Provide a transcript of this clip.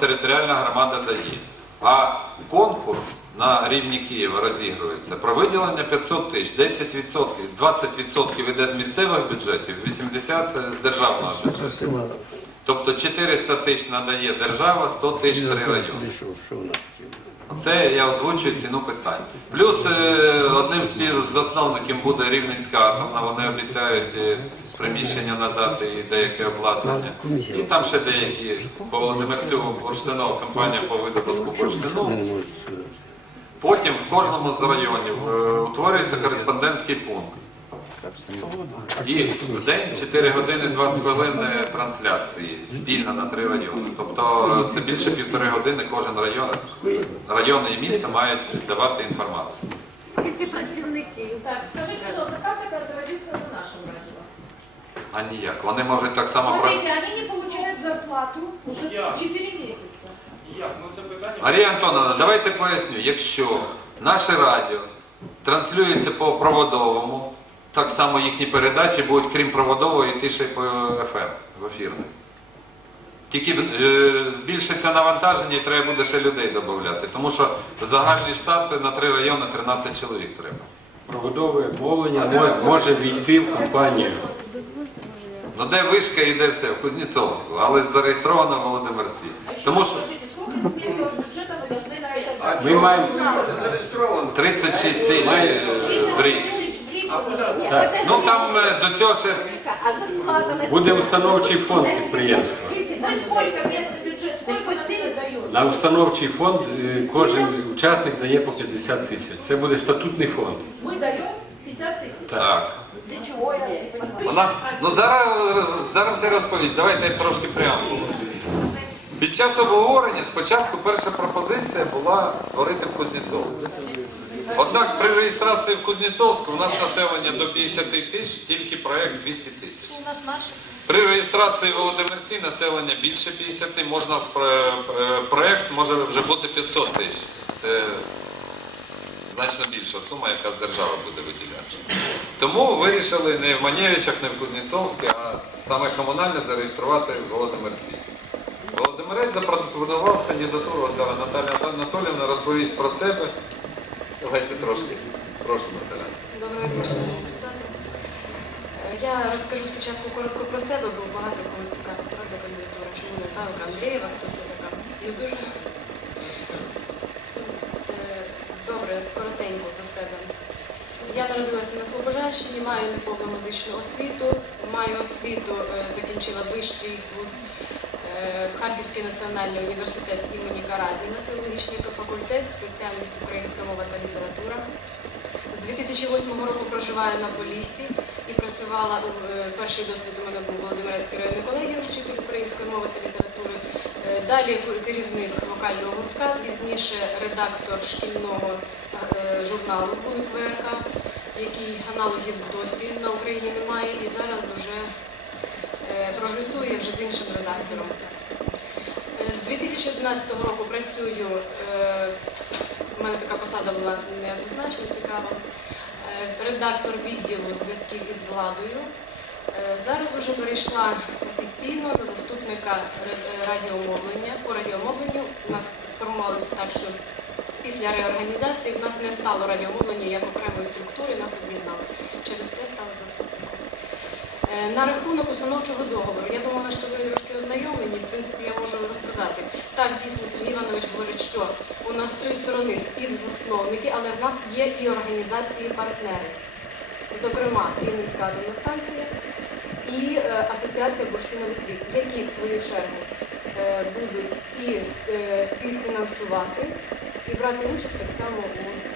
територіальна громада дає. А конкурс на рівні Києва розігрується про виділення 500 тисяч, 10%, 20% йде з місцевих бюджетів, 80% з державного бюджету. Тобто 400 тисяч надає держава, 100 тисяч три райони. Це я озвучую ціну питань. Плюс е, одним з співзасновників буде Рівненська атомна. Вони обіцяють е, приміщення надати і деяке обладнання. І там ще деякі по Володимирцю бурштинова компанія по видобутку бурштину. Потім в кожному з районів е, утворюється кореспондентський пункт. І в день 4 години 20 хвилин е, трансляції спільно на три райони. Тобто це більше півтори години кожен район. Райони і міста мають давати інформацію. Скільки працівників? Так, скажите, пожалуйста, как это отразится на нашем радио? А ніяк. Вони можуть так само. Смотрите, они не получают зарплату уже Я. 4 месяца. Як? Ну це питання. Марія Антоновна, давайте поясню. Якщо наше радіо транслюється по проводовому, так само їхні передачі будуть, крім проводового, йти ще й по ФМ в ефірних. Тільки е, збільшиться навантаження і треба буде ще людей додати. Тому що загальний штат на три райони 13 чоловік треба. Проводове мовлення мо- може війти в компанію. Ну де вишка і де все, в Кузнєцовську, але зареєстровано в Володимирці. Тому що Скажите, сколько с местного бюджета вы должны на это Ми маємо 36 тисяч е, в рік. так, Ну там е, до цього ще А зарплата на буде установчий фонд підприємства. Ну и сколько местный бюджет, сколько нам это дает? На установчий фонд е, кожен учасник дає по 50 тисяч. Це буде статутний фонд. Мы даем 50 тысяч. так. Для чего я не понимаю? Вона ну зараз зараз все розповість. Давайте трошки прямо. Під час обговорення спочатку перша пропозиція була створити в Кузнєцовську. Однак при реєстрації в Кузнєцовську у нас населення до 50 тисяч, тільки проект 200 тисяч. При реєстрації в Володимирці населення більше 50, можна пре- може вже бути 500 тисяч. Це значно більша сума, яка з держави буде виділяти. Тому вирішили не в Манєвичах, не в Кузнєцовській, а саме комунальне зареєструвати в Володимирці. Володимирець запропонував кандидатуру зараз Наталя Анатоліївна розповість про себе. Давайте трошки. Прошу. Доброго дня. Е, Я розкажу спочатку коротко про себе, бо багато кого цікава правда кандидатура. Чому Наталка Андрієва, хто це така? Не дуже. Е, Добре, коротенько про себе. Я народилася на Слобожанщині, маю неповну музичну освіту, маю освіту, е, закінчила вищий вуз в Харківський національний університет імені Каразіна, філологічний факультет, спеціальність українська мова та література. З 2008 року проживаю на Поліссі і працювала е, перший досвід у мене був Володимирецький районний колегіум, вчитель української мови та літератури. Е, Далі керівник вокального гуртка, пізніше редактор шкільного е, журналу Вулик ВРК, який аналогів досі на Україні немає, і зараз вже прогресує вже з іншим редактором. Е, З 2011 року працюю. е, У мене така посада була неоднозначно цікава. Е, Редактор відділу зв'язків із владою. Е, Зараз вже перейшла офіційно на заступника е, радіомовлення. По радіомовленню у нас сформувалося так, що після реорганізації в нас не стало радіомовлення як окремої структури, нас об'єднали. Через те стали заступником. Е, На рахунок установчого договору. Я думала, що ви трошки ознайомлені. В принципі, я можу розказати. Так, дійсно, Сергій Іванович говорить, що у нас три сторони співзасновники, але в нас є і організації-партнери. Зокрема, Рівненська атомна і е, Асоціація бурштиновий світ, які в свою чергу е, будуть і співфінансувати, і брати участь так само у